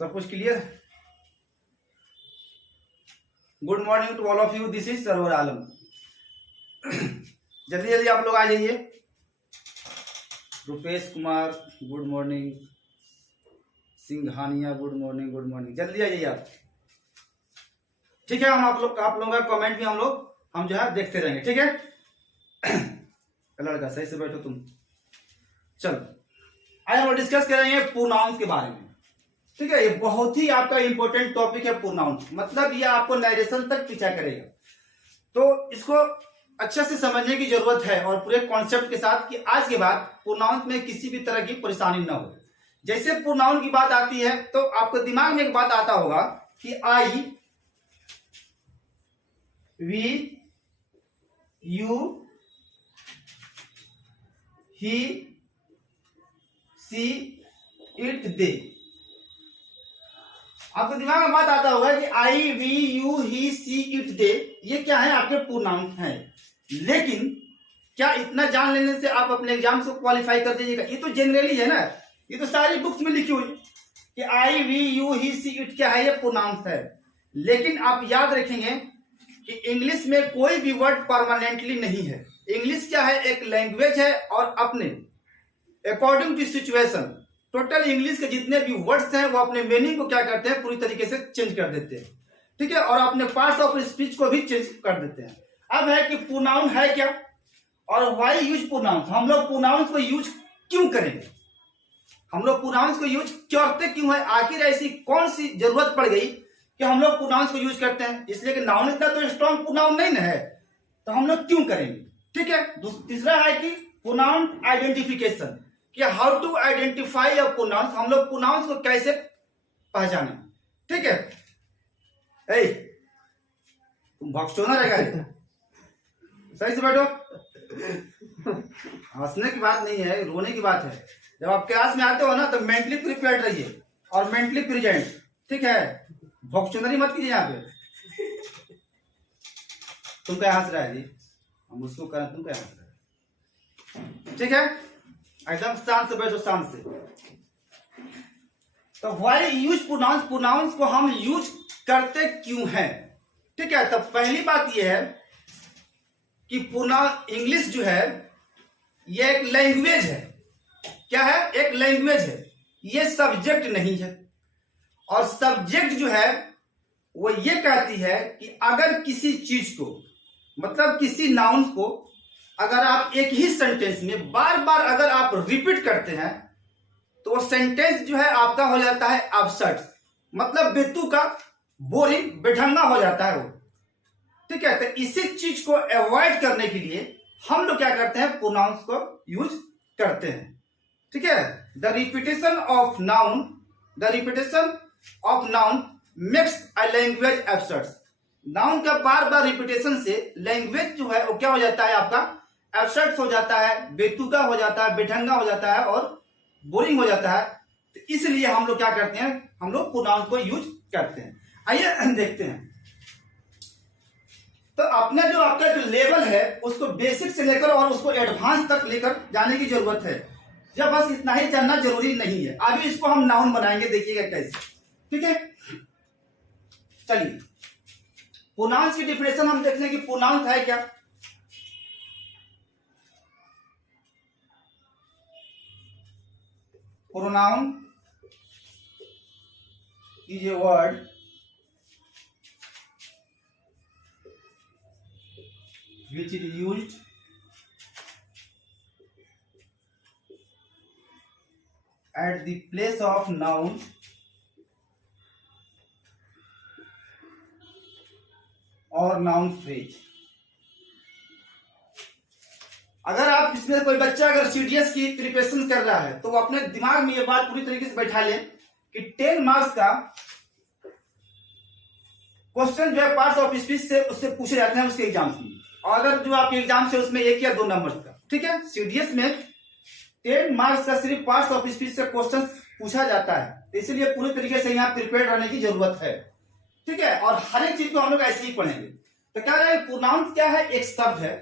सब कुछ clear? Good morning to all of you, this is Sarwar Alam. जल्दी जल्दी आप लोग आ जाइए। Rupesh Kumar good morning, Singhania good morning, good morning, जल्दी आ जाइए आप। ठीक है, हम आप लोगों का कमेंट भी हम जो है देखते रहेंगे। ठीक है लड़का सही से बैठो तुम। चलो आज हम लोग डिस्कस करेंगे प्रोनाउंस के बारे में। ठीक है, ये बहुत ही आपका इंपॉर्टेंट टॉपिक है प्रोनाउंस। मतलब ये आपको नरेशन तक पीछा करेगा, तो इसको अच्छे से समझने की जरूरत है और पूरे कॉन्सेप्ट के साथ कि आज के बाद प्रोनाउंस में किसी भी तरह की परेशानी ना हो। जैसे प्रोनाउन की बात आती है तो आपको दिमाग में एक बात आता होगा कि I, we, you, he, she, it, they. आपको दिमाग में बात आता होगा कि I, we, you, he, she, it, they, ये क्या है? आपके प्रोनाउन हैं। लेकिन क्या इतना जान लेने से आप अपने एग्जाम को क्वालिफाई कर दीजिएगा? ये तो जनरली है ना, ये तो सारी बुक्स में लिखी हुई कि I, we, you, he, she, it क्या है? ये प्रोनाउन है। लेकिन आप याद रखेंगे कि इंग्लिश में कोई भी वर्ड परमानेंटली नहीं है। इंग्लिश क्या है? एक लैंग्वेज है और अपने according to situation total English के जितने भी वर्ड्स हैं वो अपने मीनिंग को क्या करते हैं? पूरी तरीके से चेंज कर देते हैं। ठीक है, और अपने पार्ट्स ऑफ स्पीच को भी चेंज कर देते हैं। अब है कि प्रोनाउन है क्या और व्हाई यूज प्रोनाउंस। हम लोग प्रोनाउंस को यूज क्यों करेंगे? हम लोग प्रोनाउंस को यूज करते क्यों है? आखिर ऐसी कौन सी जरूरत पड़ गई कि हम लोग प्रोनाउंस को यूज करते हैं? इसलिए कि नाउन इतना तो स्ट्रॉन्ग प्रोनाउन नहीं ना है, तो हम लोग क्यों करेंगे? ठीक है, तीसरा है कि प्रोनाउन आइडेंटिफिकेशन, कि how to identify a pronouns. हम लोग प्रोनाउंस को कैसे पहचाने? ठीक है, तुम भक्सोना रहेगा, सही से बैठो। हंसने की बात नहीं है, रोने की बात है। जब आप क्लास में आते हो ना तो मेंटली प्रिपेयर्ड रहिए और मेंटली प्रेजेंट। ठीक है, भक्सोनरी मत कीजिए यहाँ पे। तुम क्या हंस रहा है जी? हम उसको करें, तुम क्या हंस रहे हैं? ठीक है, एकदम शांत से बैठो, शांत से। तो व्हाई यूज प्रोनाउंस, प्रोनाउंस को हम यूज करते क्यों हैं? ठीक है, तो पहली बात यह है कि प्रोनाउन इंग्लिश जो है ये एक लैंग्वेज है। क्या है? एक लैंग्वेज है, ये सब्जेक्ट नहीं है। और सब्जेक्ट जो है वो ये कहती है कि अगर किसी चीज को, मतलब किसी नाउन को अगर आप एक ही सेंटेंस में बार बार अगर आप रिपीट करते हैं तो वो सेंटेंस जो है आपका हो जाता है एब्सर्ड, मतलब बेतुका, बोरिंग, बेढंगा हो जाता है वो। ठीक है, तो इसी चीज को अवॉइड करने के लिए हम लोग क्या करते हैं? प्रोनाउंस को यूज करते हैं। ठीक है, the repetition of noun makes a language absurd. Noun का बार बार रिपीटेशन से लैंग्वेज जो है वो क्या हो जाता है? आपका एब्सर्ड हो जाता है, बेतुका हो जाता है, बेढंगा हो जाता है और बोरिंग हो जाता है। तो इसलिए हम लोग क्या करते हैं? हम लोग प्रोनाउन को यूज करते हैं। आइए देखते हैं। तो अपना जो आपका जो लेवल है उसको बेसिक से लेकर और उसको एडवांस तक लेकर जाने की जरूरत है। जब बस इतना ही जानना जरूरी नहीं है। अभी इसको हम नाउन बनाएंगे, देखिएगा कैसे। ठीक है, चलिए प्रोनाउंस की डिफिनेशन हम देखने की। प्रोनाउंस है क्या? Pronoun is a word which is used at the place of noun or noun phrase। अगर आप इसमें कोई बच्चा अगर सीडीएस की प्रिपरेशन कर रहा है तो वो अपने दिमाग में ये बात पूरी तरीके से बैठा ले कि 10 मार्क्स का क्वेश्चन जो है पार्ट्स ऑफ स्पीच से उससे पूछे जाते हैं उसके एग्जाम में। और अगर जो आपके एग्जाम से उसमें 1 या 2 नंबर का, ठीक है, सीडीएस में 10 मार्क्स का सिर्फ पार्ट्स ऑफ स्पीच से क्वेश्चन पूछा जाता है। इसलिए पूरी तरीके से यहाँ प्रिपेयर रहने की जरूरत है। ठीक है, और हर एक चीज को हम लोग ऐसे ही पढ़ेंगे। तो क्या है प्रोनाउंस? क्या है? एक शब्द है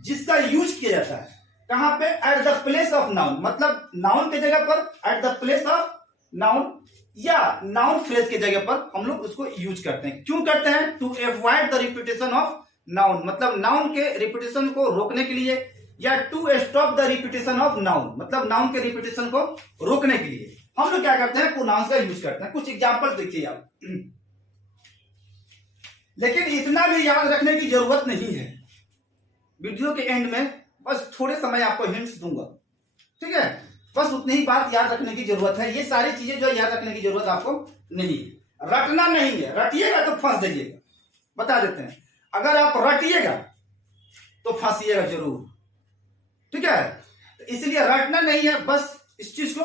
जिसका यूज किया जाता है कहां पे? At the place of noun, मतलब नाउन की जगह पर at the place of noun या नाउन फ्रेज की जगह पर हम लोग उसको यूज करते हैं। क्यों करते हैं? To avoid the repetition of noun, मतलब नाउन के रिपीटेशन को रोकने के लिए, या to stop the repetition of noun, मतलब नाउन के रिपीटेशन को रोकने के लिए हम लोग क्या करते हैं? प्रोनाउंस का यूज करते हैं। कुछ एग्जांपल देखिए आप। लेकिन इतना भी याद रखने की जरूरत नहीं है, वीडियो के एंड में बस थोड़े समय आपको हिंट्स दूंगा, ठीक है? बस उतनी ही बात याद रखने की जरूरत है। ये सारी चीजें जो याद रखने की जरूरत आपको नहीं है, रटना नहीं है। रटिएगा तो फंस जाइएगा, बता देते हैं। अगर आप रटिएगा तो फंसिएगा जरूर, ठीक है? तो इसलिए रटना नहीं है, बस इस चीज को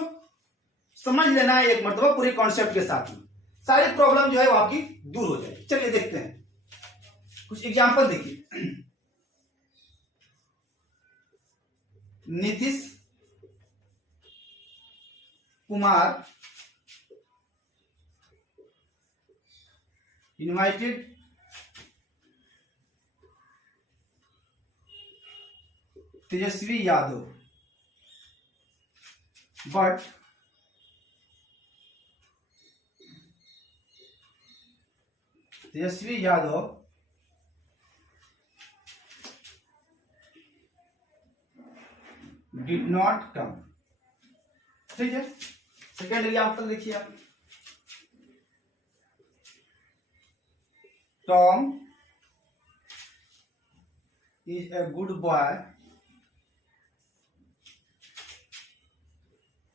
समझ लेना है एक मरतबा पूरे कॉन्सेप्ट के साथ में, सारी प्रॉब्लम जो है वो आपकी दूर हो जाएगी। चलिए देखते हैं कुछ एग्जांपल। देखिए, Nitish Kumar invited Tejashwi Yadav, but Tejashwi Yadav did not come. ठीक है, सेकेंड एग्जाम्पल देखिए आप। Tom is a good boy,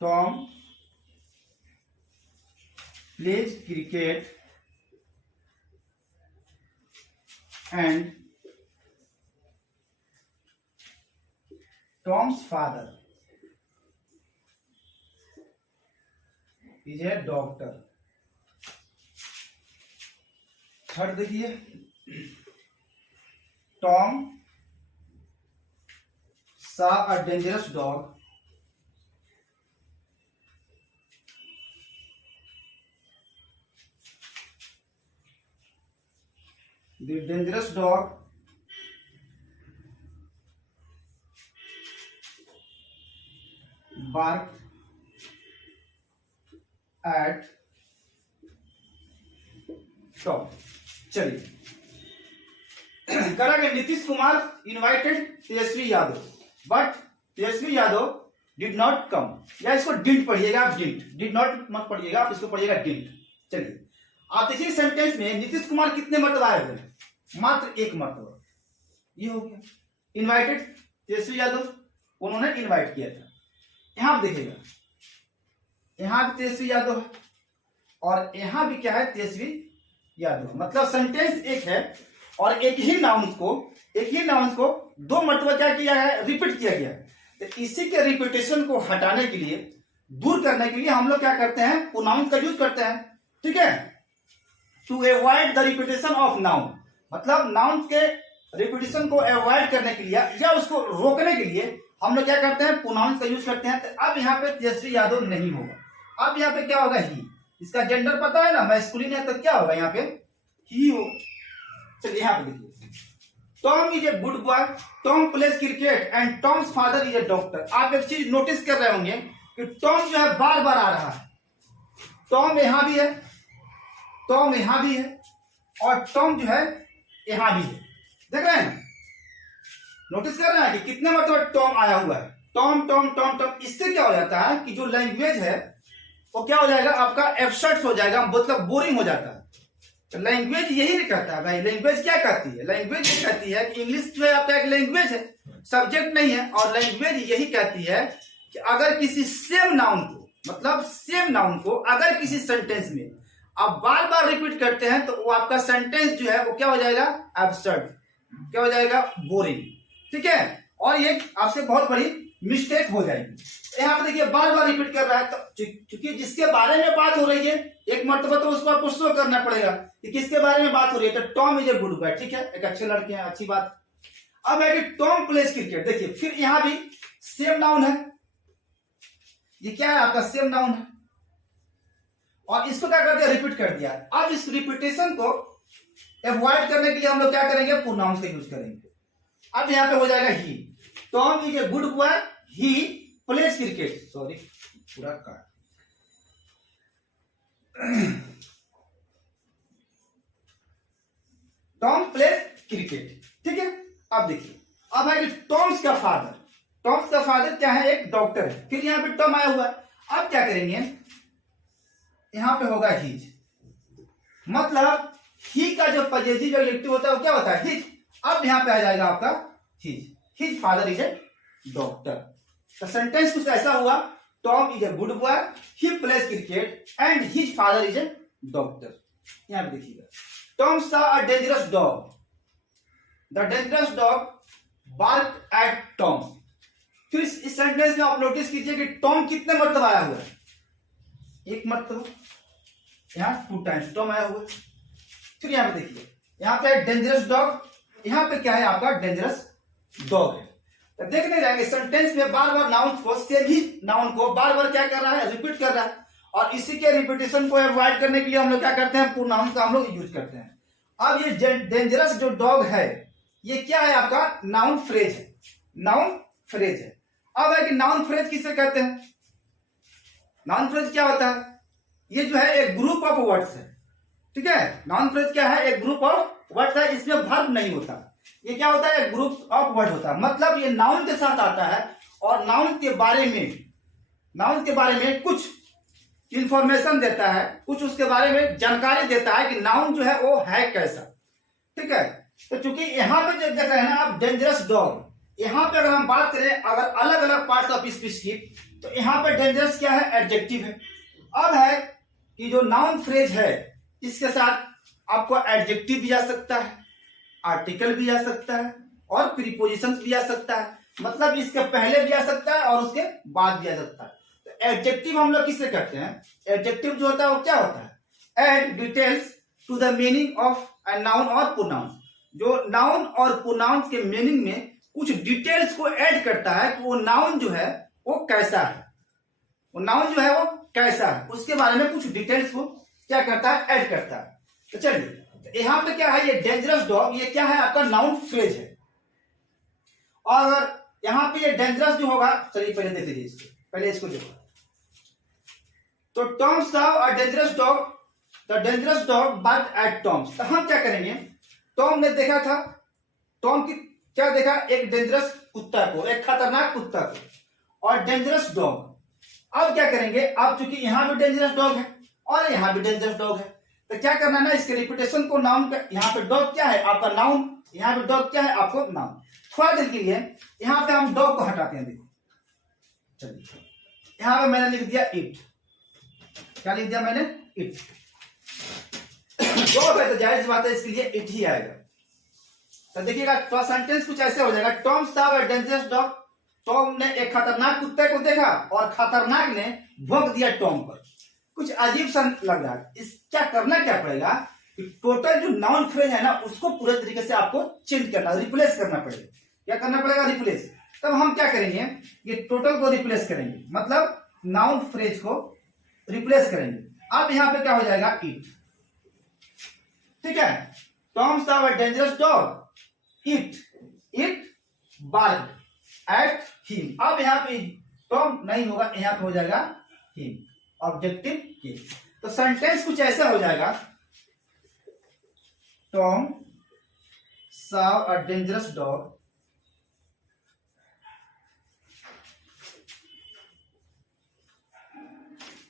Tom pledge cricket and Tom's father is a doctor। Third देखिए, Tom saw a dangerous dog, the dangerous dog barked at Tom। चलिए, करा गया Nitish Kumar invited Tejashwi Yadav, but Tejashwi Yadav did not come. या इसको did पढ़िएगा आप, did not मत पढ़िएगा आप, इसको पढ़िएगा डिड। चलिए, आप देखिए सेंटेंस में नीतीश कुमार कितने मरतबा आए हुए? मात्र एक मरतबा। ये हो गया इनवाइटेड तेजस्वी यादव, उन्होंने इनवाइट किया था। यहां आप देखिएगा, यहां भी तेजस्वी यादव है और यहां भी क्या है? तेजस्वी यादव। मतलब सेंटेंस एक है और एक ही नाउन को दो मरतबा क्या किया है? रिपीट किया गया। तो इसी के रिपीटेशन को हटाने के लिए, दूर करने के लिए हम लोग क्या करते हैं? प्रोनाउंस का यूज करते हैं, ठीक है? To avoid the repetition of noun, मतलब नाउन के रिपीटेशन को अवॉइड करने के लिए या उसको रोकने के लिए हम लोग क्या करते हैं? प्रोनाउंस का यूज करते हैं। तो अब यहाँ पे तेजस्वी यादव नहीं होगा, अब यहाँ पे क्या होगा? ही। इसका जेंडर पता है ना, मैस्कुलिन है, तो क्या होगा यहाँ पे? ही हो। चलिए यहाँ पे देखिए, Tom is a good boy, Tom pledge cricket and Tom's father is a doctor. आप एक चीज नोटिस कर रहे होंगे कि टॉम जो है बार बार आ रहा है। टॉम यहां भी है, टॉम यहां भी है, और टॉम जो है यहां भी है। देख रहे हैं, नोटिस कर रहे हैं कि कितने मतलब टॉम आया हुआ है? Tom Tom Tom Tom. इससे क्या हो जाता है कि जो लैंग्वेज है वो क्या हो जाएगा? आपका एब्सर्ड हो जाएगा, मतलब बोरिंग हो जाता है। तो लैंग्वेज यही नहीं कहता है भाई। लैंग्वेज क्या कहती है? लैंग्वेज ये कहती है कि इंग्लिश जो है आपका एक लैंग्वेज है, सब्जेक्ट नहीं है। और लैंग्वेज यही कहती है कि अगर किसी सेम नाउन को, मतलब सेम नाउन को अगर किसी सेंटेंस में आप बार बार रिपीट करते हैं तो वो आपका सेंटेंस जो है वो क्या हो जाएगा? एब्सर्ड, क्या हो जाएगा? बोरिंग, ठीक है? और ये आपसे बहुत बड़ी मिस्टेक हो जाएगी। यहाँ पे देखिए बार बार रिपीट कर रहा है, तो क्योंकि जिसके बारे में बात हो रही है एक मरतबा तो उसको आपको शो करना पड़ेगा कि किसके बारे में बात हो रही है। तो Tom is a good boy, ठीक है, एक अच्छे लड़के हैं, अच्छी बात। अब है कि टॉम प्लेज क्रिकेट। देखिए फिर यहां भी सेम नाउन है, ये क्या है? आपका सेम नाउन है, और इसको क्या कर दिया? रिपीट कर दिया। अब इस रिपीटेशन को अवॉइड करने के लिए हम लोग क्या करेंगे? प्रोनाउंस का यूज करेंगे। अब यहां पे हो जाएगा ही। Tom is a good boy, he plays cricket. Sorry, पूरा काट। टॉम प्लेज क्रिकेट, ठीक है। अब देखिए, अब है कि टॉम्स का फादर, टॉम्स का फादर क्या है, एक डॉक्टर है। फिर यहाँ पे टॉम आया हुआ है। अब क्या करेंगे, यहां पे होगा हिज, मतलब ही का जो पॉजिटिव एडजेक्टिव होता है वो क्या होता है, हिज। अब यहां पे आ जाएगा आपका his, his father is a doctor. तो सेंटेंस कुछ ऐसा हुआ, Tom is a good boy, he plays cricket and his father is a doctor. यहां पे देखिएगा, Tom saw a dangerous dog, the dangerous dog barked at Tom. फिर इस sentence में आप नोटिस कीजिए कि टॉम कितने मतलब आया हुआ है, एक मतलब, यहां 2 टाइम्स टॉम आया हुआ है। फिर यहां पे देखिए, यहां पे डेंजरस डॉग, यहां पे क्या है आपका डेंजरस डॉग है। तो देखने जाएंगे सेंटेंस में बार बार नाउन को, सेम ही नाउन को बार बार क्या कर रहा है, रिपीट कर रहा है। और इसी के रिपीटेशन को अवॉइड करने के लिए हम लोग क्या करते हैं, प्रोनाउन का हम लोग यूज करते हैं। अब ये डेंजरस जो डॉग है, ये क्या है आपका नाउन फ्रेज है, नाउन फ्रेज है। अब है कि नाउन फ्रेज किसे कहते हैं, नाउन फ्रेज क्या होता है, ये जो है एक ग्रुप ऑफ वर्ड्स है, ठीक है। नाउन फ्रेज क्या है, एक ग्रुप ऑफ वर्ड्स है, इसमें वर्ब नहीं होता। ये क्या होता है, एक ग्रुप ऑफ वर्ड होता है, मतलब ये नाउन के साथ आता है और नाउन के बारे में कुछ इंफॉर्मेशन देता है, कुछ उसके बारे में जानकारी देता है कि नाउन जो है वो है कैसा, ठीक है। तो चूंकि यहां पे जो देख रहे हैं ना आप, डेंजरस डॉग, यहां पे अगर हम बात करें अगर अलग अलग पार्ट्स ऑफ स्पीच की, तो यहां पे डेंजरस क्या है, एडजेक्टिव है। अब है कि जो नाउन फ्रेज है, इसके साथ आपको एडजेक्टिव भी आ सकता है, आर्टिकल भी आ सकता है और प्रीपोजिशन भी आ सकता है, मतलब इसके पहले भी आ सकता है और उसके बाद भी आ सकता है। तो एडजेक्टिव हम लोग किससे करते हैं, एडजेक्टिव जो होता है वो क्या होता है, add details to the meaning of a noun और प्रोनाउन। जो नाउन और प्रोनाउन के मीनिंग में कुछ डिटेल्स को ऐड करता है कि वो नाउन जो है वो कैसा है, वो नाउन जो है वो कैसा है, उसके बारे में कुछ डिटेल्स को क्या करता है, ऐड करता है। तो चलिए, यहां पे क्या है, ये डेंजरस डॉग, ये क्या है आपका नाउन फ्रेज है। और अगर यहां पे ये डेंजरस जो होगा, चलिए पहले देख लीजिए इसको, पहले इसको देखो। तो Tom saw a dangerous dog, the dangerous dog barked at Tom. तो हम क्या करेंगे, टॉम ने देखा था, टॉम की क्या देखा, एक डेंजरस कुत्ता को, एक खतरनाक कुत्ता को, और डेंजरस डॉग। अब क्या करेंगे, अब चूंकि यहां भी डेंजरस डॉग है और यहां भी डेंजरस डॉग है, तो क्या करना है ना, इसके रिपीटेशन को नाउन का, यहाँ पे डॉग क्या है आपका नाउन, यहाँ पे डॉग क्या है आपको नाउन। थोड़ा देर के लिए यहाँ पे हम डॉग को हटाते हैं, देखो चलिए, यहाँ पे मैंने लिख दिया इट, क्या लिख दिया मैंने, इट। डॉग है तो जाहिर सी बात है इसके लिए इट ही आएगा। तो देखिएगा, तो सेंटेंस कुछ ऐसे हो जाएगा, Tom saw a dangerous dog, Tom ने एक खतरनाक कुत्ते को देखा और खतरनाक ने भौंक दिया टॉम पर। कुछ अजीब सा लग रहा है, इस क्या करना क्या पड़ेगा कि टोटल जो नाउन फ्रेज है ना उसको पूरे तरीके से आपको चेंज करना, रिप्लेस करना पड़ेगा। क्या करना पड़ेगा, रिप्लेस। तब हम क्या करेंगे, ये टोटल को रिप्लेस करेंगे, मतलब नाउन फ्रेज को रिप्लेस करेंगे। अब यहां पे क्या हो जाएगा, इट, ठीक है। Tom saw a dangerous dog, it barked at him. अब यहां पे टॉम नहीं होगा, यहां पे हो जाएगा हिम, ऑब्जेक्टिव के। तो सेंटेंस कुछ ऐसा हो जाएगा, Tom saw a dangerous dog,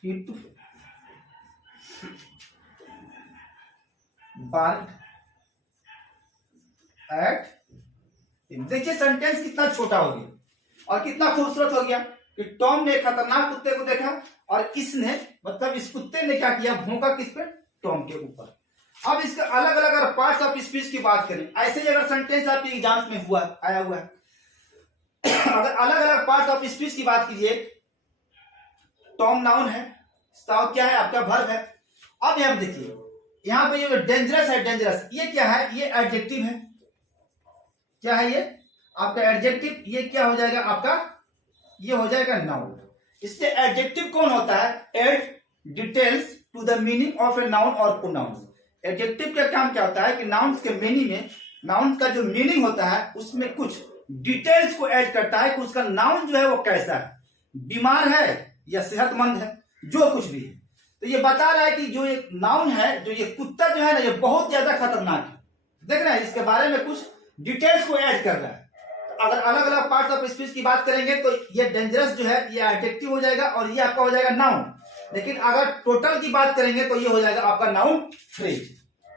it barked at him. देखिए सेंटेंस कितना छोटा हो गया और कितना खूबसूरत हो गया कि टॉम ने खतरनाक कुत्ते को देखा और इसने, मतलब इस कुत्ते ने क्या किया, भौंका किस पे, टॉम के ऊपर। अब इसके अलग अलग अगर पार्ट्स ऑफ स्पीच की बात करें, ऐसे ही अगर सेंटेंस आपके एग्जाम्स में हुआ आया हुआ है, अगर अलग अलग पार्ट्स ऑफ स्पीच की बात कीजिए, टॉम नाउन है, सॉ क्या है आपका वर्ब है। अब यहां देखिए, यहां पे ये जो डेंजरस है, डेंजरस ये क्या है, ये एडजेक्टिव है, क्या है ये आपका एडजेक्टिव, ये क्या हो जाएगा आपका, ये हो जाएगा नाउन। इससे एडजेक्टिव कौन होता है, add details to the meaning of a noun और प्रोनाउन। एडजेक्टिव का काम क्या होता है कि नाउन के मीनिंग में, नाउन का जो मीनिंग होता है उसमें कुछ डिटेल्स को ऐड करता है कि उसका नाउन जो है वो कैसा है, बीमार है या सेहतमंद है, जो कुछ भी है। तो ये बता रहा है कि जो एक नाउन है, जो ये कुत्ता जो है ना, ये बहुत ज्यादा खतरनाक है, देख रहे हैं, इसके बारे में कुछ डिटेल्स को ऐड कर रहा है। अगर अलग अलग पार्ट्स ऑफ स्पीच की बात करेंगे तो ये डेंजरस जो है ये एडजेक्टिव हो जाएगा और ये आपका हो जाएगा नाउन। लेकिन अगर टोटल की बात करेंगे तो ये हो जाएगा आपका नाउन फ्रेज।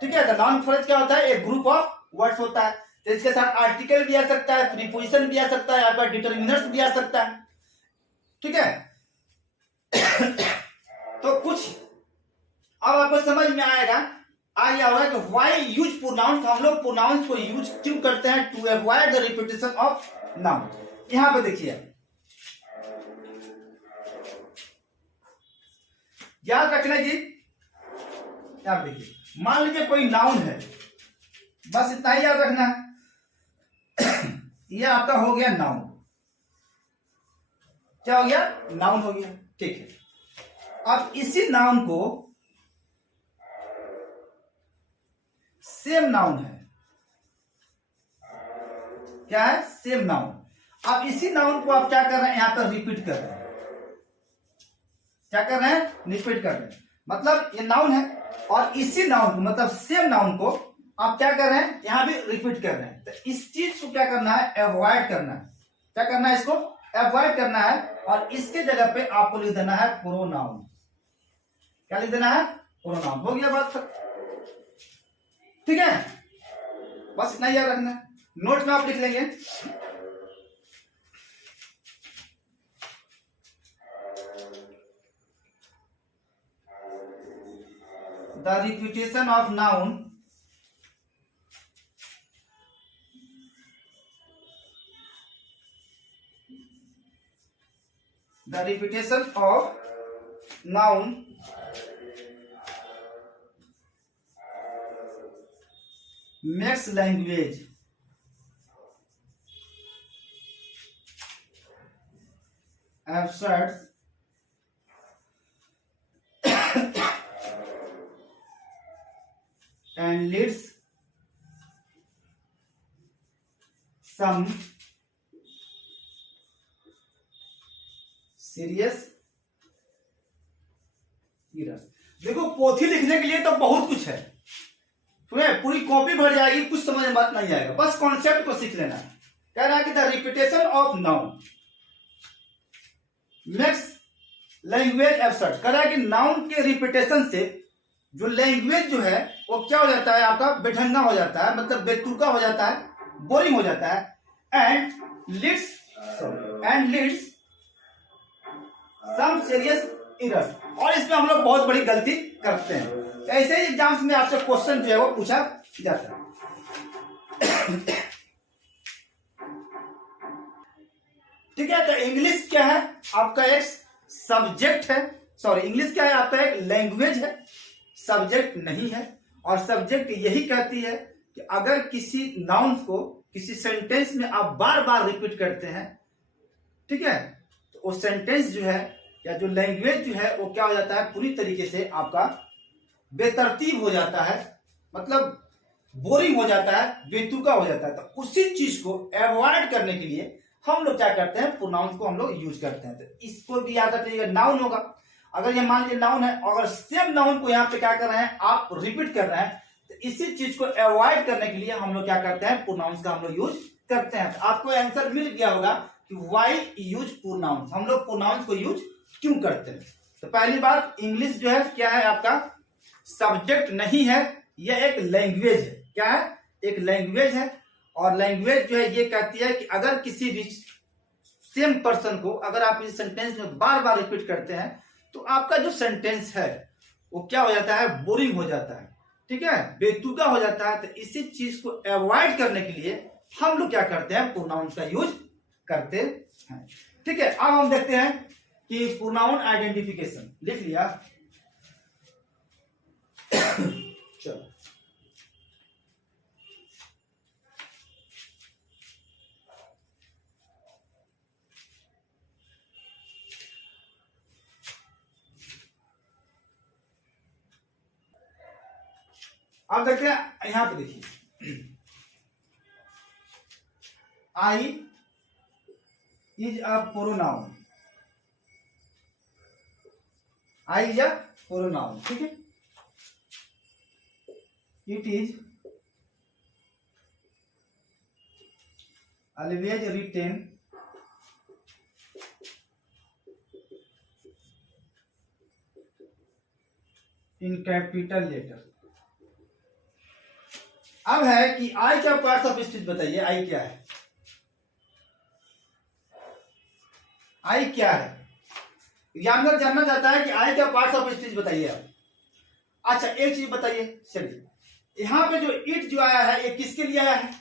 ठीक है, तो नाउन फ्रेज क्या होता है, एक ग्रुप ऑफ वर्ड्स होता है। तो इसके साथ आर्टिकल भी आ सकता है, प्रीपोजिशन भी आ सकता है, आपका डिटरमिनर्स भी आ सकता है। ठीक है तो कुछ अब आपको समझ में आएगा आ गया होगा कि व्हाई यूज प्रोनाउंस। हम लोग प्रोनाउंस को यूज क्यों करते हैं, to avoid the repetition of noun. यहां पे देखिए, याद रखना जी, यहां देखिए, मान लीजिए कोई नाउन है, बस इतना ही याद रखना है। यह आपका हो गया नाउन। क्या हो गया, नाउन हो गया। ठीक है, अब इसी नाउन को सेम नाउन है, क्या है, सेम नाउन। अब इसी नाउन को आप क्या कर रहे हैं, यहां पर रिपीट कर रहे हैं। क्या कर रहे हैं, रिपीट कर रहे हैं। मतलब ये नाउन है और इसी नाउन को, मतलब सेम नाउन को आप क्या कर रहे हैं, यहां भी रिपीट कर रहे हैं। तो इस चीज को क्या करना है, अवॉइड करना है। क्या करना है, इसको अवॉइड करना है। और इसके जगह पे आपको लिख देना है प्रोनाउन। क्या लिख देना है, प्रोनाउन। हो गया बात तक, ठीक है, बस इतना याद रखना है। नोट्स में आप लिख लेंगे। The repetition of noun makes language absurd and leads some serious errors। देखो, पोथी लिखने के लिए तो बहुत कुछ है, तुम्हें पूरी कॉपी भर जाएगी, कुछ समझ में बात नहीं आएगा, बस कॉन्सेप्ट को सीख लेना है। कह रहा है कि the repetition of noun makes language absurd. कह रहा है कि नाउन के रिपीटेशन से जो लैंग्वेज जो है वो क्या हो जाता है, आपका बेढंगा हो जाता है, मतलब बेतुका हो जाता है, बोरिंग हो जाता है। And leads some serious errors. और इसमें हम लोग बहुत बड़ी गलती करते हैं। ऐसे ही एग्जाम्स में आपसे क्वेश्चन जो है वो पूछा जाता है। ठीक है, तो इंग्लिश क्या है, आपका एक सब्जेक्ट है, सॉरी, इंग्लिश क्या है, आपका एक लैंग्वेज है, सब्जेक्ट नहीं है। और सब्जेक्ट यही कहती है कि अगर किसी नाउन को किसी सेंटेंस में आप बार बार रिपीट करते हैं, ठीक है, तो वो सेंटेंस जो है या जो लैंग्वेज जो है वो क्या हो जाता है, पूरी तरीके से आपका बेतरतीब हो जाता है, मतलब बोरिंग हो जाता है, बेतुका हो जाता है। तो उसी चीज को अवॉइड करने के लिए हम लोग क्या करते हैं, प्रोनाउंस को हम लोग यूज करते हैं। तो इसको भी याद रखिएगा, नाउन होगा। अगर ये मान लीजिए नाउन है, अगर सेम नाउन को यहाँ पे क्या कर रहे हैं, आप रिपीट कर रहे हैं, तो इसी चीज को अवॉइड करने के लिए हम लोग क्या करते हैं, प्रोनाउंस का हम लोग यूज करते हैं। तो आपको आंसर मिल गया होगा कि व्हाई यूज प्रोनाउंस, हम लोग प्रोनाउंस को यूज क्यों करते हैं। तो पहली बात, इंग्लिश जो है क्या है, आपका सब्जेक्ट नहीं है, यह एक लैंग्वेज है। क्या है, एक लैंग्वेज है। और लैंग्वेज जो है ये कहती है कि अगर किसी भी सेम पर्सन को अगर आप इस सेंटेंस में बार बार रिपीट करते हैं तो आपका जो सेंटेंस है वो क्या हो जाता है, बोरिंग हो जाता है, ठीक है, बेतुका हो जाता है। तो इसी चीज को अवॉइड करने के लिए हम लोग क्या करते हैं, प्रोनाउंस का यूज करते हैं। ठीक है, अब हम देखते हैं कि प्रोनाउन आइडेंटिफिकेशन लिख लिया। चलो, अब देखते हैं, यहां पे देखिए, I is a pronoun, I is a pronoun, ठीक है, it is always written in capital letter। अब है कि आई का पार्ट्स ऑफ स्पीच बताइए, आई क्या है? आई क्या है? एग्जामिनर जानना चाहता है कि आई का पार्ट्स ऑफ स्पीच बताइए आप। अच्छा एक चीज बताइए, चलिए यहां पे जो इट जो आया है ये किसके लिए आया है?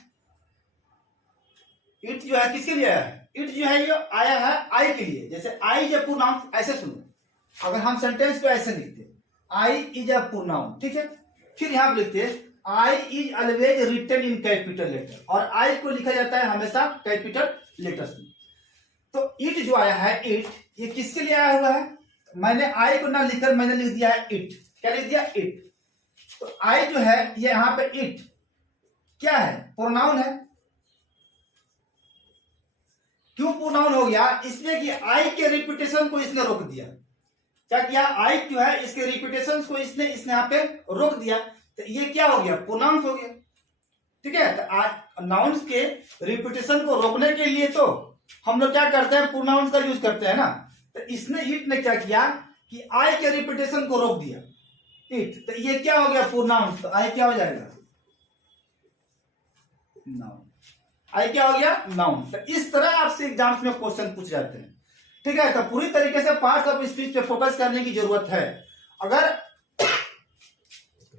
इट जो है किसके लिए आया है? इट जो है ये आया है आई के लिए। जैसे आई इज अ प्रोनाउन, ऐसे सुनो, अगर हम सेंटेंस को ऐसे लिखते आई इज अ प्रोनाउन, ठीक है, फिर यहां पे लिखते I is always written in capital letter, और आई को लिखा जाता है हमेशा कैपिटल लेटर्स में। तो इट जो आया है, इट, ये किसके लिए आया हुआ है? मैंने आई को ना लिखकर मैंने लिख दिया है इट। क्या लिख दिया? इट। तो आई जो है ये यहां पे इट क्या है? प्रोनाउन है। क्यों प्रोनाउन हो गया? इसलिए कि आई के रिपीटेशन को इसने रोक दिया। क्या किया? आई जो है इसके रिपीटेशन को इसने यहाँ पे रोक दिया, तो ये क्या हो गया? प्रोनाउन हो गया। ठीक है, तो नाउन्स के रिपीटेशन को रोकने के लिए तो हम लोग क्या करते हैं? प्रोनाउंस का यूज करते हैं ना। तो इसने इट ने क्या किया कि आई के रिपीटेशन को रोक दिया, इट, तो ये क्या हो गया? प्रोनाउंस। तो आई क्या हो जाएगा? नाउन। आई क्या हो गया? नाउन। तो इस तरह आपसे एग्जाम्स में क्वेश्चन पूछ जाते हैं। ठीक है, तो पूरी तरीके से पार्ट्स ऑफ स्पीच पे फोकस करने की जरूरत है। अगर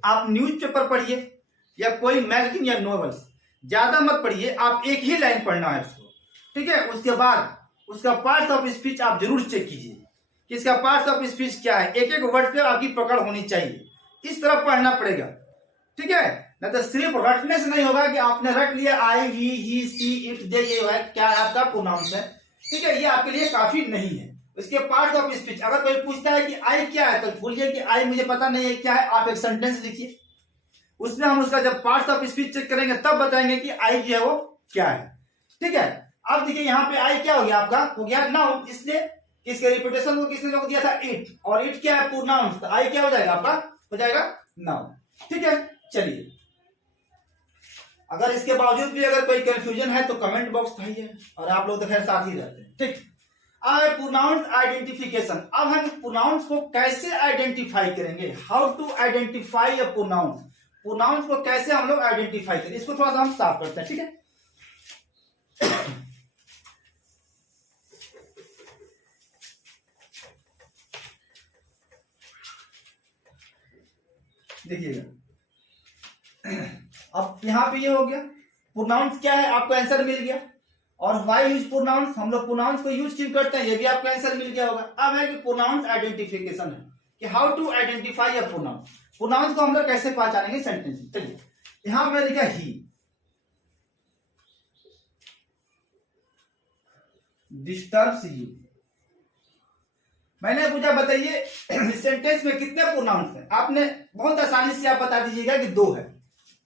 आप न्यूज़पेपर पढ़िए या कोई मैगजीन या नॉवेल्स, ज्यादा मत पढ़िए, आप एक ही लाइन पढ़ना है उसको। ठीक है, उसके बाद उसका पार्ट्स ऑफ स्पीच आप जरूर चेक कीजिए कि इसका पार्ट्स ऑफ स्पीच क्या है। एक एक वर्ड पे आपकी पकड़ होनी चाहिए, इस तरह पढ़ना पड़ेगा। ठीक है, नहीं तो सिर्फ रटने से नहीं होगा कि आपने रट लिया आई, ही, सी, इट, दे, ये है क्या आपका प्रोनाउंस है। ठीक है, ये आपके लिए काफी नहीं है। इसके पार्ट्स ऑफ स्पीच अगर कोई पूछता है कि आई क्या है, तो बोलिए कि आई मुझे पता नहीं है क्या है, आप एक सेंटेंस लिखिए, उसमें हम उसका जब पार्ट्स ऑफ स्पीच चेक करेंगे तब बताएंगे कि आई जो है वो क्या है। ठीक है, अब देखिए यहाँ पे आई क्या हो गया? आपका हो गया नाउन, इसलिए किसके रिपीटेशन को किसने रोक दिया था? इट, और इट क्या है? प्रोनाउन। तो आई क्या हो जाएगा? आपका हो जाएगा नाउन। ठीक है, चलिए, अगर इसके बावजूद भी अगर कोई कंफ्यूजन है तो कमेंट बॉक्स उठाइए, और आप लोग तो खैर साथ ही रहते हैं। ठीक, अब प्रोनाउंस आइडेंटिफिकेशन। अब हम प्रोनाउंस को कैसे आइडेंटिफाई करेंगे? How to identify a pronouns. Pronouns को कैसे हम लोग आइडेंटिफाई करें, इसको थोड़ा सा हम साफ करते हैं। ठीक है, देखिएगा, अब यहां पे ये हो गया प्रोनाउंस क्या है, आपको आंसर मिल गया। और व्हाई यूज प्रोनाउंस, हम लोग प्रोनाउंस को यूज क्यों करते हैं, ये भी आपको आंसर मिल गया होगा। अब है कि प्रोनाउंस आइडेंटिफिकेशन है कि how to identify a pronouns. Pronouns को हम लोग कैसे पहचानेंगे सेंटेंस में। चलिए, यहां मैं लिखा ही, डिस्टर्ब्स यू। मैंने पूछा बताइए इस सेंटेंस में कितने प्रोनाउंस हैं? आपने बहुत आसानी से आप बता दीजिएगा कि 2 है,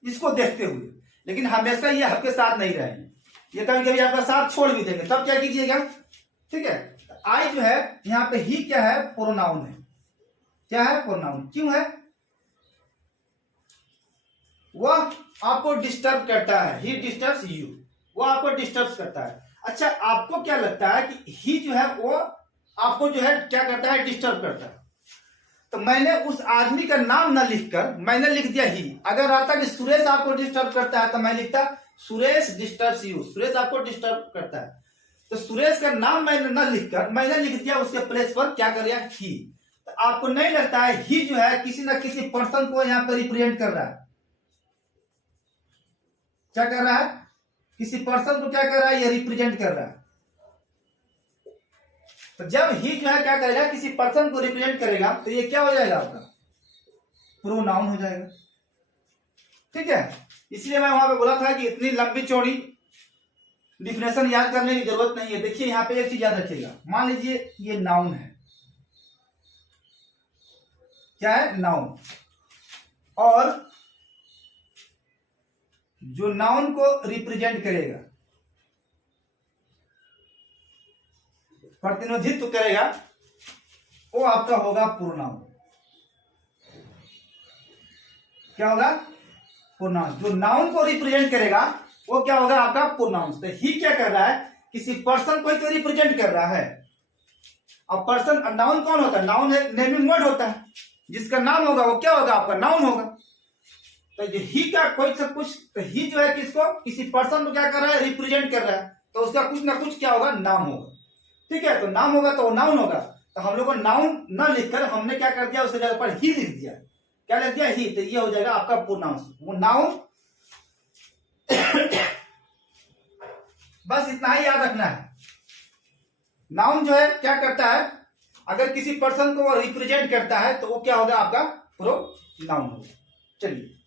इसको देखते हुए। लेकिन हमेशा ये आपके साथ नहीं रहेंगे, ये कभी कभी आपका साथ छोड़ भी देंगे, तब क्या कीजिएगा? ठीक है, आई जो है यहाँ पे ही क्या है? प्रोनाउन है। क्या है? प्रोनाउन। क्यों है? वह आपको डिस्टर्ब करता है, ही डिस्टर्ब्स यू, वो आपको डिस्टर्ब करता है। अच्छा, आपको क्या लगता है कि ही जो है वो आपको जो है क्या करता है? डिस्टर्ब करता है। तो मैंने उस आदमी का नाम न लिखकर मैंने लिख दिया ही। अगर आता कि सुरेश आपको डिस्टर्ब करता है तो मैं लिखता सुरेश डिस्टर्ब्स यू, सुरेश आपको डिस्टर्ब करता है। तो सुरेश का नाम मैंने न लिखकर मैंने लिख दिया उसके प्लेस पर क्या कर दिया? ही। तो आपको नहीं लगता है ही जो है किसी न किसी पर्सन को यहाँ पर रिप्रेजेंट कर रहा है? क्या कर रहा है? किसी पर्सन को क्या कर रहा है? ये रिप्रेजेंट कर रहा है। तो जब ही जो है क्या करेगा? किसी पर्सन को रिप्रेजेंट करेगा, तो ये क्या हो जाएगा? आपका प्रोनाउन हो जाएगा। ठीक है, इसलिए मैं वहां पे बोला था कि इतनी लंबी चौड़ी डिफिनेशन याद करने की जरूरत नहीं है। देखिए यहाँ पे एक चीज याद रखिएगा, मान लीजिए ये नाउन है। क्या है? नाउन। और जो नाउन को रिप्रेजेंट करेगा, प्रतिनिधित्व करेगा, वो आपका होगा प्रोनाउन। क्या होगा? प्रोनाउन। जो नाउन को रिप्रेजेंट करेगा वो क्या होगा आपका प्रोनाउंस। तो ही क्या कर रहा है, किसी पर्सन को ही तो रिप्रेजेंट कर रहा है। अब पर्सन, नाउन कौन होता है, नाउन है नेमिंग वर्ड होता है, जिसका नाम होगा वो क्या होगा आपका नाउन होगा। तो जो ही का कोई सब कुछ, तो ही जो है किसको, किसी पर्सन को क्या कर रहा है, रिप्रेजेंट कर रहा है, तो उसका कुछ ना कुछ क्या होगा, नाम होगा। ठीक है, तो नाम होगा तो नाउन होगा। तो हम लोग को नाउन न लिखकर हमने क्या कर दिया, उसके जगह पर ही लिख दिया। क्या लिख दिया, ही। तो ये हो जाएगा आपका प्रोनाउंस, वो नाउन। बस इतना ही याद रखना है। नाउन जो है क्या करता है, अगर किसी पर्सन को वो रिप्रेजेंट करता है तो वो क्या होगा आपका प्रोनाउन होगा। चलिए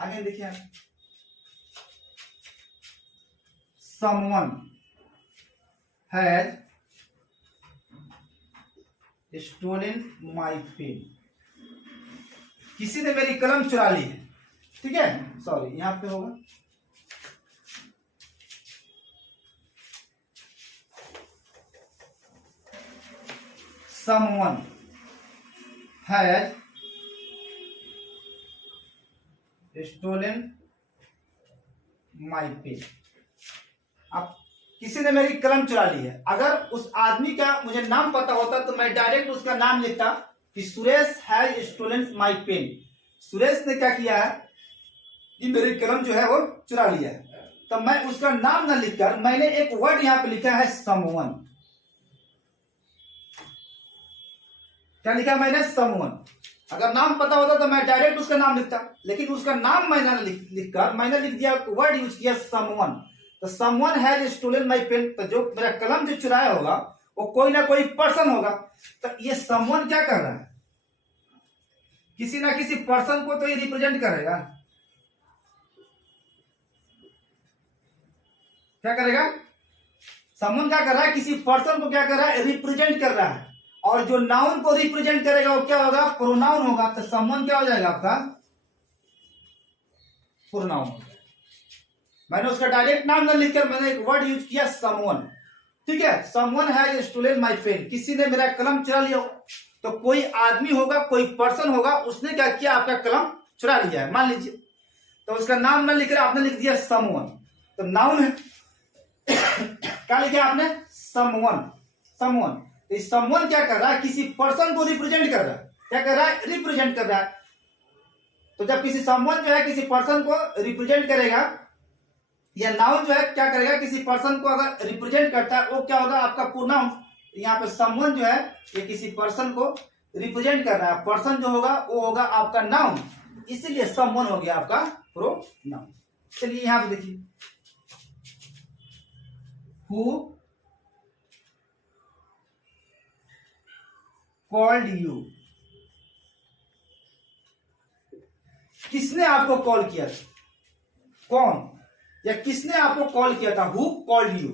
आगे देखिए आप। Someone has stolen my pen। किसी ने मेरी कलम चुरा ली है। ठीक है, सॉरी यहां पे होगा someone has stolen my pen। अब किसी ने मेरी कलम चुरा ली है। अगर उस आदमी का मुझे नाम पता होता तो मैं डायरेक्ट उसका नाम लिखता कि Suresh has stolen my pen. Suresh ने क्या किया है कि मेरी कलम जो है वो चुरा लिया है। तो मैं उसका नाम ना लिखकर मैंने एक वर्ड यहां पे लिखा है समवन। क्या लिखा मैंने, समवन। अगर नाम पता होता तो मैं डायरेक्ट उसका नाम लिखता, लेकिन उसका नाम मैंने लिखकर मैंने लिख दिया, वर्ड यूज किया समवन। तो someone has stolen my pen, तो जो मेरा कलम जो चुराया होगा वो कोई ना कोई पर्सन होगा। तो ये समवन क्या कर रहा है, किसी ना किसी पर्सन को तो ये रिप्रेजेंट करेगा। क्या करेगा, समवन क्या कर रहा है, किसी पर्सन को क्या कर रहा है, रिप्रेजेंट कर रहा है। और जो नाउन को रिप्रेजेंट करेगा वो क्या होगा, प्रोनाउन होगा। तो समवन क्या हो जाएगा आपका प्रोनाउन। मैंने उसका डायरेक्ट नाम न लिखकर मैंने एक वर्ड यूज किया समवन। ठीक है, someone has stolen my pen, किसी ने मेरा कलम चुरा लिया। तो कोई आदमी होगा, कोई पर्सन होगा, उसने क्या किया, आपका कलम चुरा लिया है मान लीजिए। तो उसका नाम न लिखकर आपने लिख दिया समवन, तो नाउन है। क्या लिखा आपने, समवन। समवन, इस समवन क्या कर रहा है, किसी पर्सन को रिप्रेजेंट कर रहा है। क्या कर रहा है, रिप्रेजेंट कर रहा है। तो जब किसी समवन जो है किसी पर्सन को रिप्रेजेंट करेगा, या नाउन जो है क्या करेगा, किसी पर्सन को अगर रिप्रेजेंट करता है वो क्या होगा आपका प्रोनाउन। यहाँ पे समवन जो है ये किसी पर्सन को रिप्रेजेंट कर रहा है, पर्सन जो होगा वो होगा आपका नाउन, इसीलिए समवन हो गया आपका प्रोनाउन। चलिए यहां पे देखिए, हु कॉल्ड यू, किसने आपको कॉल किया था, कौन या किसने आपको कॉल किया था, हु कॉल्ड यू।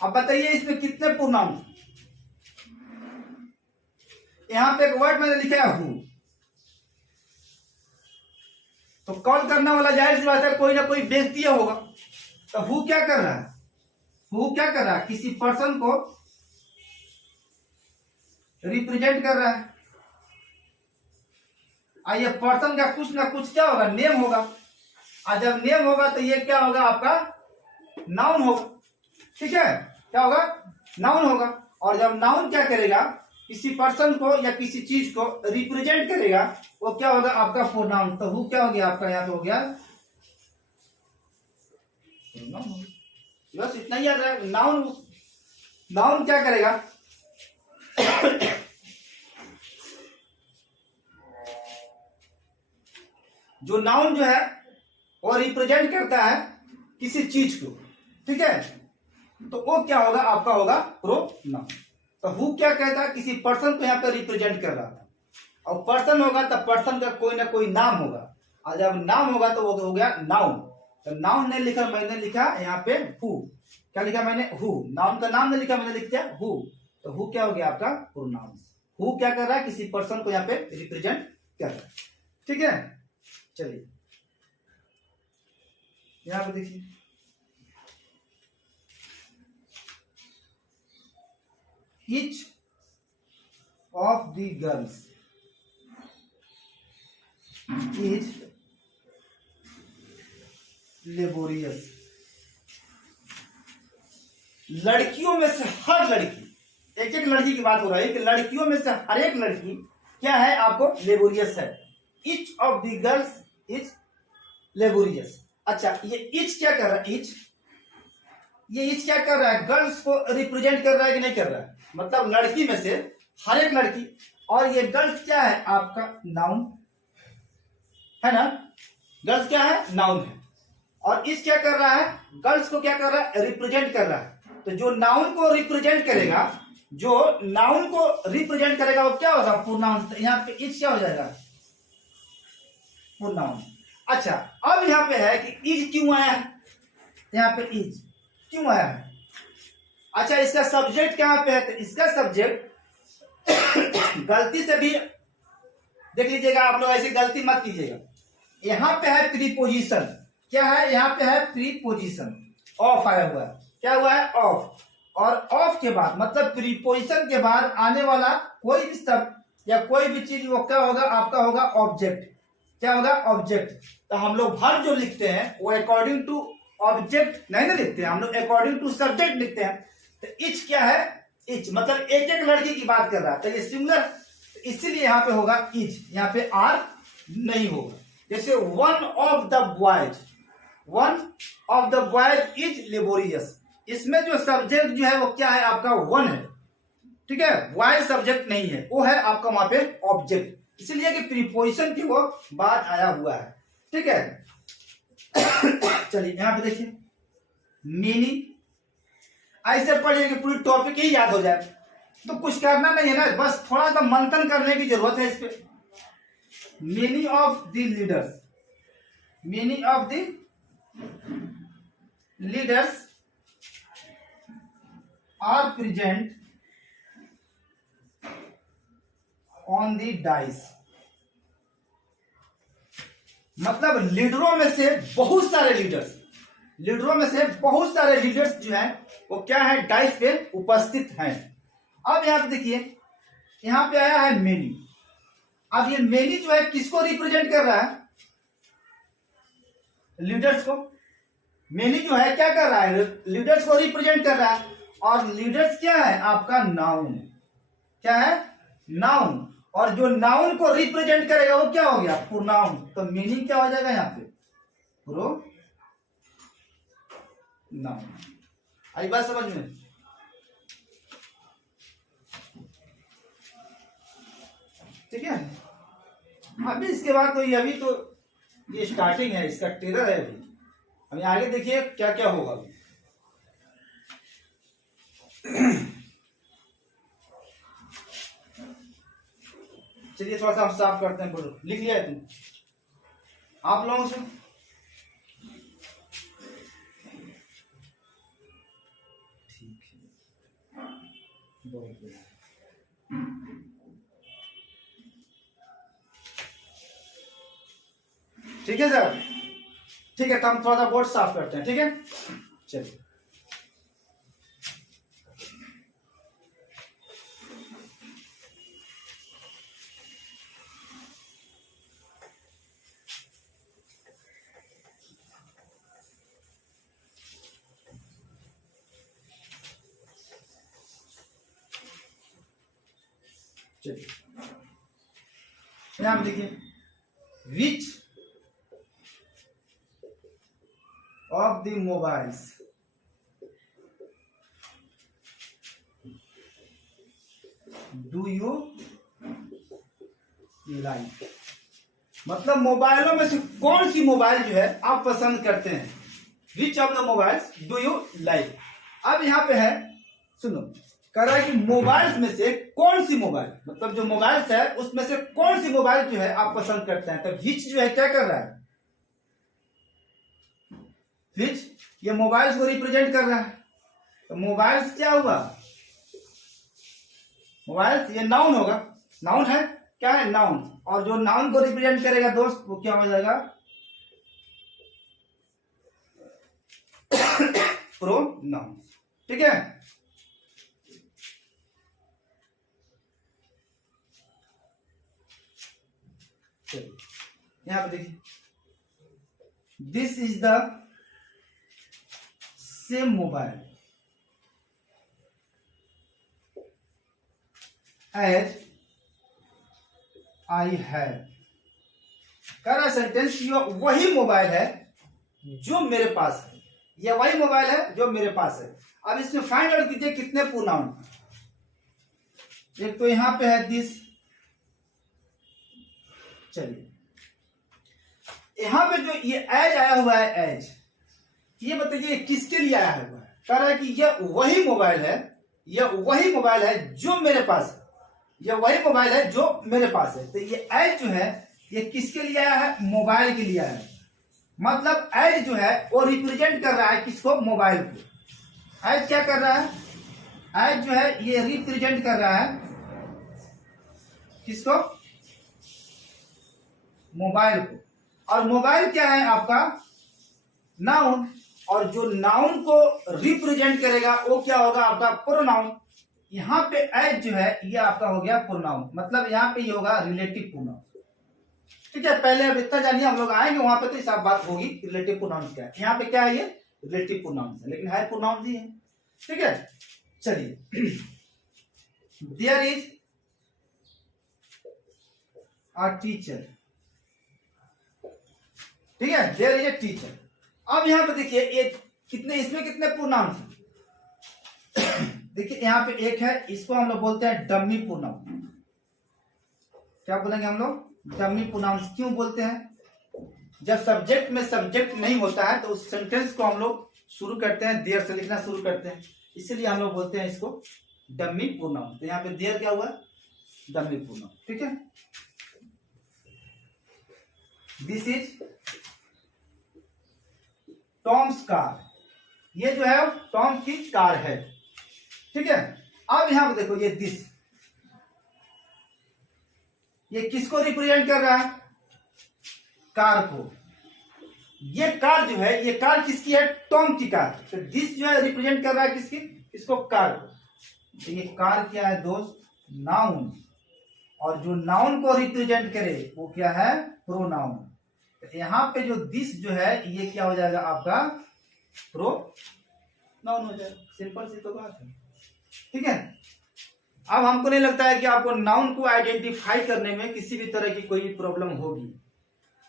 अब बताइए इसमें कितने प्रोनाउन। यहां पे एक वर्ड मैंने लिखा है हु, तो कॉल करने वाला जाहिर सी बात है कोई ना कोई व्यक्ति होगा। तो हु क्या कर रहा है, हु क्या कर रहा है, किसी पर्सन को रिप्रेजेंट कर रहा है। और ये पर्सन का कुछ ना कुछ क्या होगा, नेम होगा। और जब नेम होगा तो ये क्या होगा आपका नाउन होगा। ठीक है, क्या होगा, नाउन होगा। और जब नाउन क्या करेगा, किसी पर्सन को या किसी चीज को रिप्रेजेंट करेगा, वो क्या होगा आपका प्रोनाउन। तो हु क्या हो गया आपका, यहां पे हो गया बस इतना ही याद है। नाउन, नाउन क्या करेगा, जो नाउन जो है वो रिप्रेजेंट करता है किसी चीज को। ठीक है, तो वो क्या होगा आपका होगा प्रोनाउन। तो हु क्या कहता है, किसी पर्सन को यहाँ पे रिप्रेजेंट कर रहा था। और पर्सन होगा तो पर्सन का कोई ना कोई नाम होगा, और जब नाम होगा तो वो हो गया नाउन। तो नाउन ने लिखा, मैंने लिखा यहाँ पे हु। क्या लिखा मैंने, हु। नाउन का नाम नहीं लिखा, मैंने लिख दिया हु। तो हु क्या हो गया आपका प्रोनाउन। हु क्या कर रहा है, किसी पर्सन को यहाँ पे रिप्रेजेंट कर रहा है। ठीक है, चलिए यहां पे देखिए, each of the girls is laborious. लड़कियों में से हर लड़की, एक एक लड़की की बात हो रही है कि लड़कियों में से हर एक लड़की क्या है, आपको लेबोरियस है। Each of the girls is laborious. अच्छा, ये ईच क्या कर रहा है? ये ईच क्या कर रहा है? गर्ल्स को रिप्रेजेंट कर रहा है कि नहीं कर रहा है? मतलब लड़की में से हर एक लड़की, और ये गर्ल्स क्या है? आपका नाउन है ना। गर्ल्स क्या है? नाउन है। और इस क्या कर रहा है? गर्ल्स को क्या कर रहा है? रिप्रेजेंट कर रहा है। तो जो नाउन को रिप्रेजेंट करेगा, जो नाउन को रिप्रेजेंट करेगा वो क्या होगा? प्रोनाउन। तो यहाँ पे इज क्या हो जाएगा? प्रोनाउन। अच्छा, अब यहाँ पे है कि इज क्यों आया है? यहाँ पे इज क्यों आया है? अच्छा, इसका सब्जेक्ट कहां पे है? तो इसका सब्जेक्ट गलती से भी देख लीजिएगा आप लोग, ऐसी गलती मत कीजिएगा। यहां पे है प्रीपोजिशन। क्या है? यहाँ पे है प्रीपोजिशन। ऑफ आया हुआ है। क्या हुआ है? ऑफ। और ऑफ के बाद मतलब प्रीपोजिशन के बाद आने वाला कोई भी शब्द या कोई भी चीज वो क्या होगा? आपका होगा ऑब्जेक्ट। क्या होगा? ऑब्जेक्ट। तो हम लोग वर्ब जो लिखते हैं वो अकॉर्डिंग टू ऑब्जेक्ट नहीं ना लिखते हैं, हम लोग अकॉर्डिंग टू सब्जेक्ट लिखते हैं। तो इच क्या है? इच मतलब एक एक लड़की की बात कर रहा है, तो ये सिंगुलर, इसीलिए यहाँ पे होगा इच, यहाँ पे आर नहीं होगा। जैसे one of the boys, one of the boys is laborious, इसमें जो सब्जेक्ट जो है वो क्या है? आपका वन है। ठीक है, बॉयज सब्जेक्ट नहीं है, वो है आपका वहां पे ऑब्जेक्ट, इसलिए कि प्रीपोजिशन की वो बात आया हुआ है। ठीक है, चलिए यहां पे देखिए मीनिंग, ऐसे पढ़िए कि पूरी टॉपिक ही याद हो जाए। तो कुछ करना नहीं है ना, बस थोड़ा सा मंथन करने की जरूरत है इस पे। Meaning of the leaders, meaning of the leaders are present on the dais. मतलब लीडरों में से बहुत सारे लीडर्स, लीडरों में से बहुत सारे लीडर्स जो हैं वो क्या है? डाइस पे उपस्थित हैं। अब यहां पे देखिए, यहां पे आया है मेनी। अब ये मेनी जो है किसको रिप्रेजेंट कर रहा है? लीडर्स को। मेनी जो है क्या कर रहा है? लीडर्स को रिप्रेजेंट कर रहा है। और लीडर्स क्या है? आपका नाउन। क्या है? नाउन। और जो नाउन को रिप्रेजेंट करेगा वो क्या हो गया? प्रोनाउन। तो मीनिंग क्या हो जाएगा यहाँ पे? प्रोनाउन। आई बात समझ में? ठीक है, अभी इसके बाद तो ये अभी तो ये स्टार्टिंग है, इसका टेलर है अभी आगे देखिए क्या क्या होगा। चलिए थोड़ा सा हम साफ करते हैं। बोलो, लिख लिया है तुम आप लोगों से? ठीक है, बहुत बढ़िया। ठीक है सर, ठीक है, तो हम थोड़ा सा बोर्ड साफ करते हैं। ठीक है, चलिए। चलिए यहां देखिए, which of the mobiles do you like. मतलब मोबाइलों में से कौन सी मोबाइल जो है आप पसंद करते हैं? Which of the mobiles do you like. अब यहां पे है, सुनो, कह रहा है कि मोबाइल्स में से कौन सी मोबाइल, मतलब जो मोबाइल्स है उसमें से कौन सी मोबाइल जो है आप पसंद करते हैं। तो विच जो है क्या कर रहा है? विच ये मोबाइल्स को रिप्रेजेंट कर रहा है। तो मोबाइल्स क्या हुआ? मोबाइल्स ये नाउन होगा, नाउन है। क्या है? नाउन। और जो नाउन को रिप्रेजेंट करेगा दोस्त वो क्या हो जाएगा? प्रोनाउन। ठीक है, यहां पे देखिए, this is the same mobile as I have. कह रहा सेंटेंस ये वही मोबाइल है जो मेरे पास है, यह वही मोबाइल है जो मेरे पास है। अब इसमें फाइंड आउट कीजिए कितने प्रोनाउन। एक तो यहां पे है दिस, चलिए यहां पे जो ये एज आया हुआ है, एज, ये बताइए किसके लिए आया हुआ है। कह रहा है कि यह वही मोबाइल है, यह वही मोबाइल है जो मेरे पास है, यह वही मोबाइल है जो मेरे पास है। तो ये एज जो है ये किसके लिए आया है, मोबाइल के लिए आया है। मतलब एज जो है वो रिप्रेजेंट कर रहा है किसको, मोबाइल को। एज क्या कर रहा है, एज जो है ये रिप्रेजेंट कर रहा है किसको, मोबाइल को। और मोबाइल क्या है आपका, नाउन। और जो नाउन को रिप्रेजेंट करेगा वो क्या होगा, आपका प्रोनाउन। यहां पे एज जो है ये आपका हो गया प्रोनाउन, मतलब यहां पे ये होगा रिलेटिव प्रोनाउन। ठीक है, पहले अब इतना जानिए, हम लोग आएंगे वहां पे तो सब बात होगी रिलेटिव प्रोनाउंस क्या है। यहाँ पे क्या है, ये रिलेटिव प्रोनाउंस है, लेकिन हायर प्रोनाउंस ही है। ठीक है, चलिए देयर इज अ टीचर। ठीक है, देयर इज अ टीचर। अब यहां पे देखिए ये कितने, इसमें कितने प्रोनाउंस हैं। देखिए यहां पे एक है, इसको हम लोग बोलते हैं डमी प्रोनाउन। क्या बोलेंगे हम लोग, डमी प्रोनाउंस। क्यों बोलते हैं, जब सब्जेक्ट में सब्जेक्ट नहीं होता है तो उस सेंटेंस को हम लोग शुरू करते हैं देयर से, लिखना शुरू करते हैं, इसलिए हम लोग बोलते हैं इसको डमी प्रोनाउन। तो यहाँ पे देयर क्या हुआ, डमी प्रोनाउन। ठीक है, दिस इज टॉम्स कार। ये जो है टॉम की कार है। ठीक है, अब यहां पे देखो ये दिस, ये किसको रिप्रेजेंट कर रहा है, कार को। ये कार जो है, ये कार किसकी है, टॉम की कार। तो दिस जो है रिप्रेजेंट कर रहा है किसकी, इसको, कार को। तो ये कार क्या है दोस्त, नाउन। और जो नाउन को रिप्रेजेंट करे वो क्या है, प्रोनाउन। तो यहां पे जो दिस जो है ये क्या हो जाएगा आपका, प्रोनाउन हो जाएगा। सिंपल सी तो बात है। ठीक है, अब हमको नहीं लगता है कि आपको नाउन को आइडेंटिफाई करने में किसी भी तरह की कोई प्रॉब्लम होगी।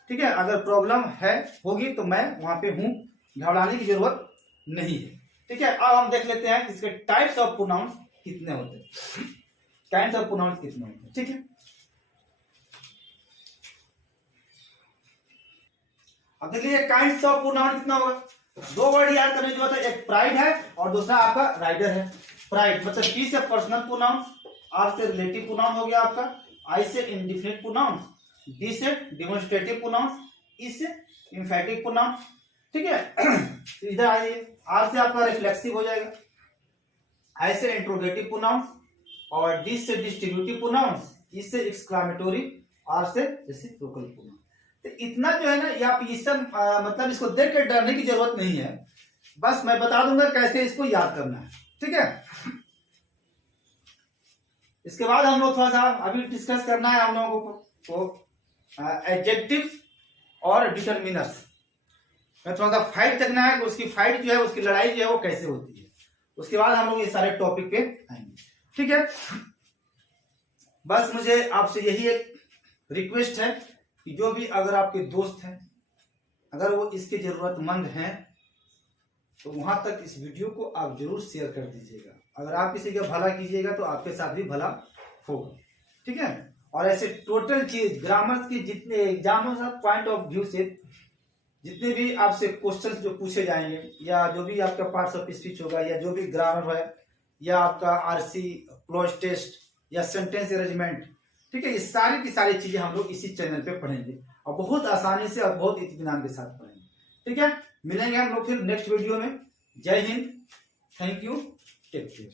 ठीक है, अगर प्रॉब्लम है होगी तो मैं वहां पे हूं, घबराने की जरूरत नहीं है। ठीक है, अब हम देख लेते हैं इसके टाइप्स ऑफ प्रोनाउंस कितने होते हैं, काइंड्स ऑफ प्रोनाउंस कितने होते हैं। ठीक है, अब देखिए काइंड्स ऑफ प्रोनाउन कितना होगा। दो वर्ड याद करने की जरूरत है, एक प्राइड है और दूसरा आपका राइडर है। प्राइड मतलब पी से पर्सनल प्रोनाउन, आर से रिलेटिव प्रोनाउन हो गया आपका, आई से इंडिफिनिट प्रोनाउन, डी से डिमोन्स्ट्रेटिव प्रोनाउन, ई से एम्फैटिक प्रोनाउन। ठीक है, इधर आइए, आर से आपका रिफ्लेक्सिव हो जाएगा, आई से इंट्रोगेटिव प्रोनाउन, और डी से डिस्ट्रीब्यूटिव प्रोनाउन, ई से एक्सक्लामेटोरी, आर से रेसिप्रोकल प्रोनाउन। तो इतना जो है ना, ये आप ये सब मतलब इसको देख के डरने की जरूरत नहीं है, बस मैं बता दूंगा कैसे इसको याद करना है। ठीक है, इसके बाद हम लोग थोड़ा सा अभी डिस्कस करना है हम लोगों को एडजेक्टिव्स और डिटरमिनर्स में थोड़ा सा फाइट देखना है, उसकी फाइट जो है, उसकी लड़ाई जो है वो कैसे होती है। उसके बाद हम लोग ये सारे टॉपिक पे आएंगे। ठीक है, बस मुझे आपसे यही एक रिक्वेस्ट है कि जो भी अगर आपके दोस्त हैं, अगर वो इसके जरूरतमंद हैं, तो वहां तक इस वीडियो को आप जरूर शेयर कर दीजिएगा। अगर आप किसी का भला कीजिएगा तो आपके साथ भी भला होगा। ठीक है, और ऐसे टोटल चीज ग्रामर की जितने एग्जाम्स पॉइंट ऑफ व्यू से जितने भी आपसे क्वेश्चंस जो पूछे जाएंगे, या जो भी आपका पार्ट्स ऑफ स्पीच होगा, या जो भी ग्रामर है, या आपका आरसी, क्लोज टेस्ट, या सेंटेंस अरेंजमेंट, ठीक है, ये सारी की सारी चीजें हम लोग इसी चैनल पे पढ़ेंगे और बहुत आसानी से और बहुत इत्मीनान के साथ पढ़ेंगे। ठीक है, मिलेंगे हम लोग फिर नेक्स्ट वीडियो में। जय हिंद, थैंक यू, टेक केयर।